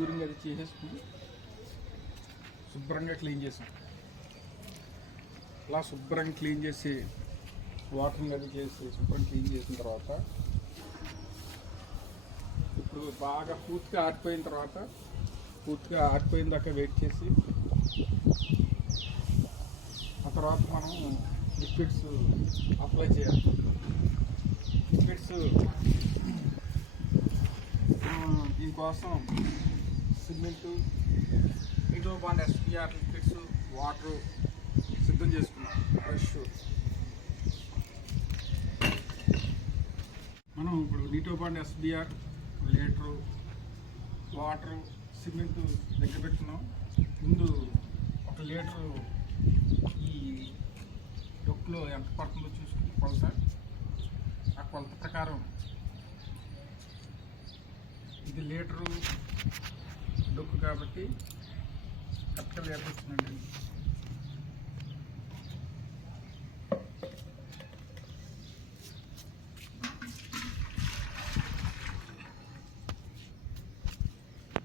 Curing అది చేసేసుకుని శుభ్రంగా క్లీన్ చేసాం. అలా శుభ్రంగా క్లీన్ చేసి వాటరింగ్ అది చేసి శుభ్రంగా క్లీన్ చేసిన తర్వాత ఇప్పుడు బాగా పూర్తిగా ఆరిపోయిన దాకా వెయిట్ చేసి ఆ తర్వాత మనం లిక్విడ్స్ అప్లై చేయాలి. లిక్విడ్స్ దీనికోసం సిమెంటు, నీటోబాండ్ ఎస్పీఆర్ లిక్విడ్స్, వాటరు సిద్ధం చేసుకున్నాం. బ్రష్ మనం ఇప్పుడు నీటోబాండ్ ఎస్బీఆర్ లీటరు, వాటరు, సిమెంటు దగ్గర పెట్టుకున్నాం. ముందు 1 లీటరు ఈ డొక్కులో ఎంత పడుతుందో చూసుకుని కొలత, ఆ కొలత ప్రకారం ఇది లీటరు డొక్కు కాబట్టి కరెక్ట్గా లీటర్ వచ్చిందండి.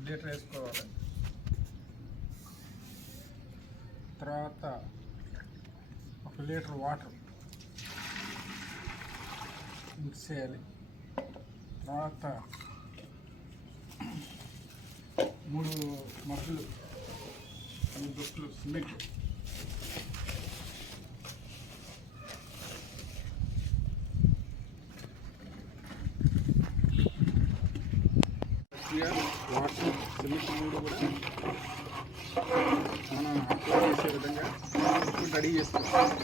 లీటర్ వేసుకోవాలి. తర్వాత 1 లీటర్ వాటర్ మిక్స్ చేయాలి. తర్వాత 3 మగ్గులు, 3 డొక్కులు సిమెంట్, వాటర్, సిమెంట్ 3 కూడా మనం అప్లై చేసే విధంగా రెడీ చేసుకోవాలి.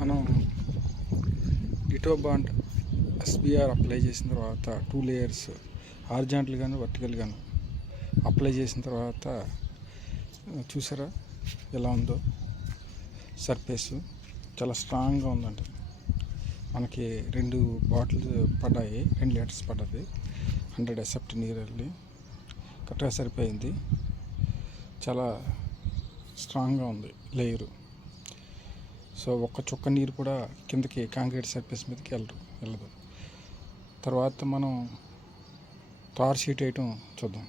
మనం నీటోబాండ్ ఎస్బీఆర్ అప్లై చేసిన తర్వాత 2 లేయర్స్ హారిజాంటల్ గాను వర్టికల్ గాను అప్లై చేసిన తర్వాత చూసారా ఎలా ఉందో సర్ఫేస్ చాలా స్ట్రాంగ్గా ఉందండి. మనకి 2 బాటిల్స్ పడ్డాయి, 2 లీటర్స్ పడ్డది. 100 ఎసెప్ట్ నీరు వెళ్ళి కరెక్ట్గా సరిపోయింది. చాలా స్ట్రాంగ్గా ఉంది లేయరు. సో ఒక్క చుక్క నీరు కూడా కిందకి కాంక్రీట్ సర్ఫేస్ మీదకి వెళ్ళదు. తర్వాత మనం తార్ షీట్ వేయటం చూద్దాం.